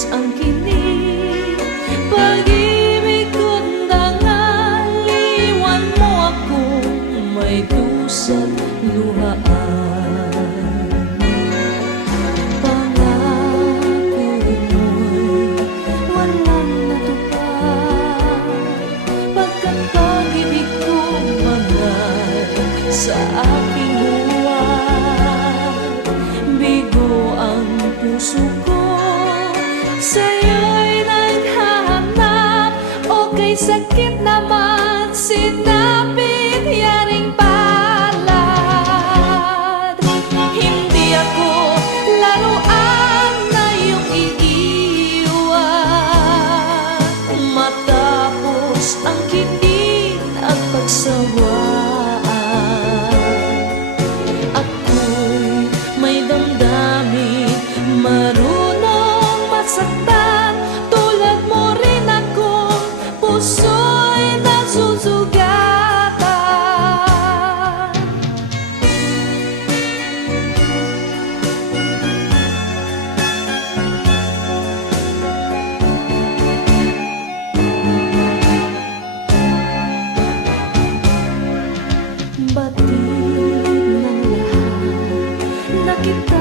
matapos ang kinig. Pag-ibig ko't nangaliwan mo ako, may dusa't luhaan. Pangako mo'y walang natupad, pagkat pag-ibig ko mangal sa aking huwad. Bigo ang puso ko, sa'yo'y naghahanap, o kay sakit naman sinapit yaring palad. Hindi ako laruan na iyong iiwan, matapos ang kinig at pagsawaan. Ako'y may damdamin, marunong masaktan, tulad mo rin akong puso'y nasusugatan. Batid ng lahat na kita